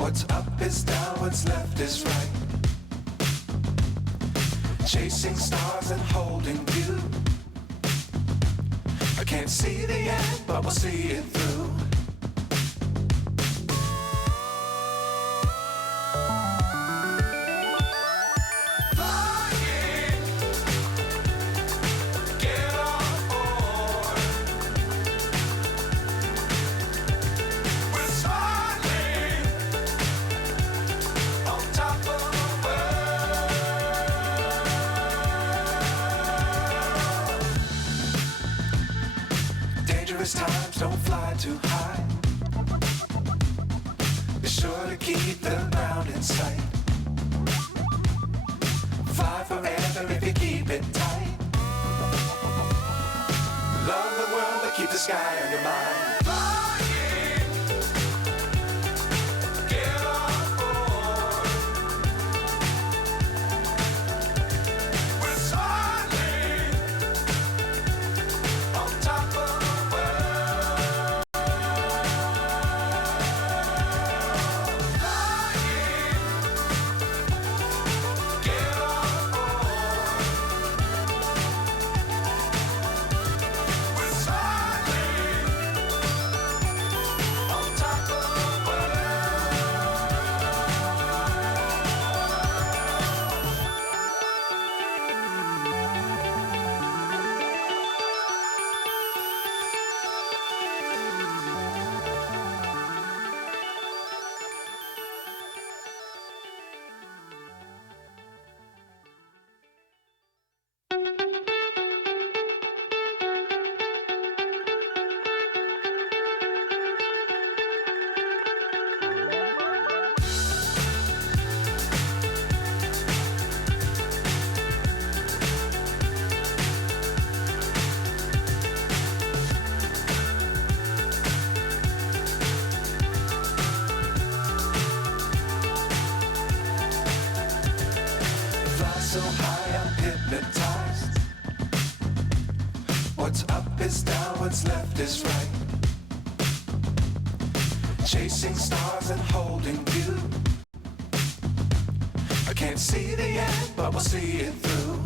What's up is down, what's left is right. Chasing stars and holding you. I can't see the end, but we'll see it through. Dangerous times, don't fly too high. Be sure to keep the ground in sight. Fly forever if you keep it tight. Love the world, but keep the sky on your mind. So high, I'm hypnotized. What's up is down, what's left is right. Chasing stars and holding you. I can't see the end, but we'll see it through.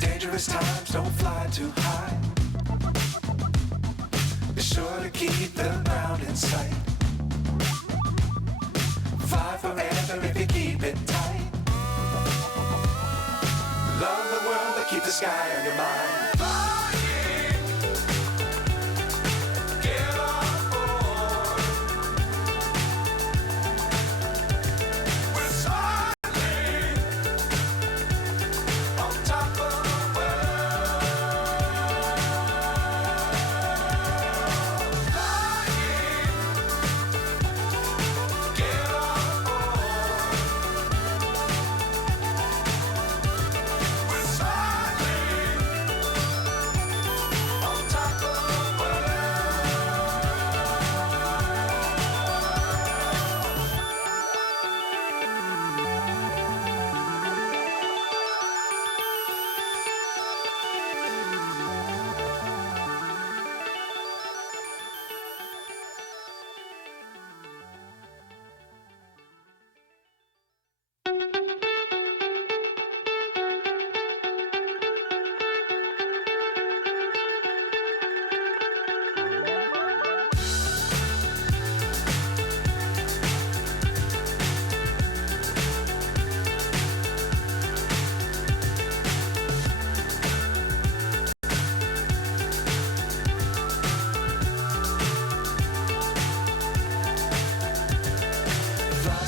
Dangerous times, don't fly too high. Be sure to keep the ground in sight. Fly forever if you keep it tight. Love the world, but keep the sky on your mind.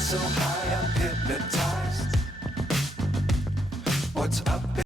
so high I'm hypnotized. What's up?